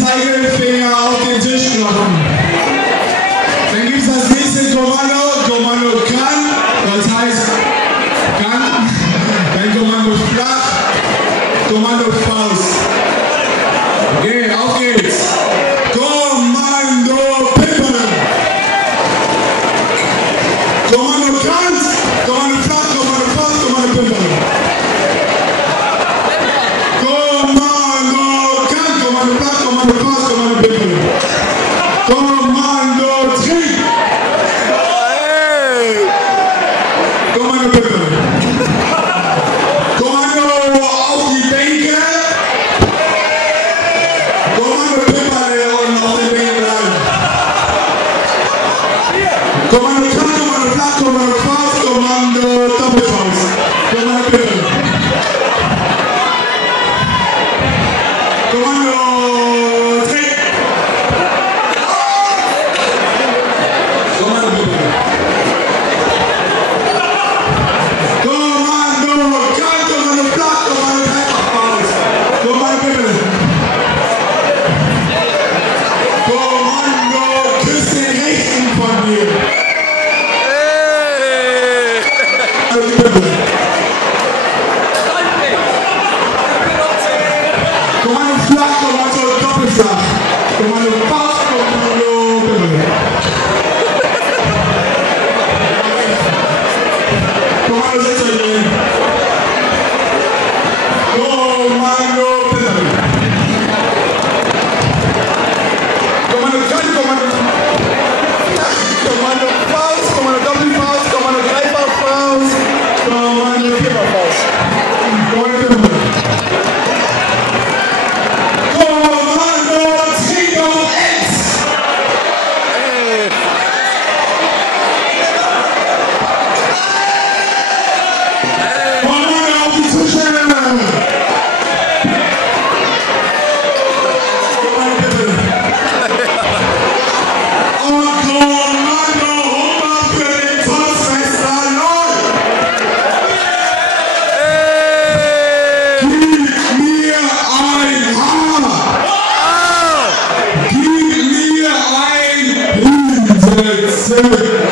Zeigefinger auf den Tisch klopfen. Dann gibt es das nächste Kommando, Kommando kann, das heißt kann, dann Kommando flach, Kommando Faust. Okay, auf geht's. Kommando Pippen. Kommando Kant, Kommando flach, Kommando Faust, Kommando Pippen. Kommando Kant, Kommando flach, Kommando Faust, Kommando Pippen. Kommando Trick. Kommando Pippen. Kommando auf die Bänke. Kommando Pippen und auf den Bänken bleiben. Kommando Kant, Kommando flach, Kommando Faust, Kommando Doppelfaust. Kommando Pippen. Kommando Trick. Kommando Pippen. Kommando Kant, Kommando flach, Kommando Dreifachfaust. Kommando Pippen. Kommando küss den Rechten von mir. Kommando Pippen. Kommando flach, Kommando doppelflach. Kommando Faust, Kommando Pippen. Kommando Sitzerchen. Kommando Pippen. Kommando Kant, Kommando Faust, Kommando Doppelfaust, Kommando Dreifachfaust, Kommando Vierfachfaust. Kommando Pippen. Kommando Trick auf X. Kommando auf die Tische. Kommando Pippen. Und Kommando Hummer für den Toastmeister LOL. Gib mir ein Haar. Gib mir ein Hundezelt.